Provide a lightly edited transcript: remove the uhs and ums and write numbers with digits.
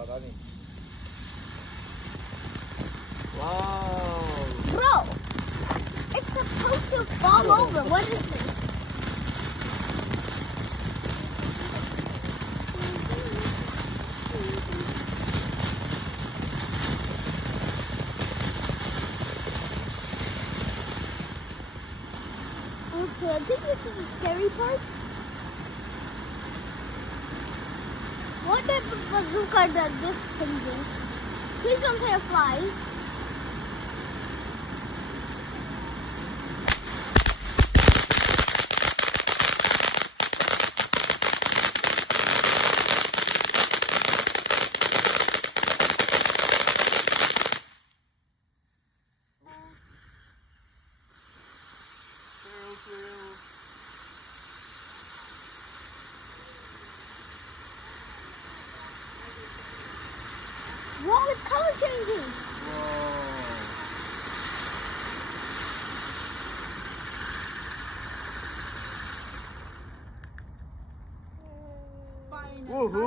바다니. Wow. Bro, it's supposed to fall over. What is this? Okay, I think this is the scary part. What if the bazooka does this thing do? Please don't say it flies. Whoa, it's color changing. Whoa. Woohoo.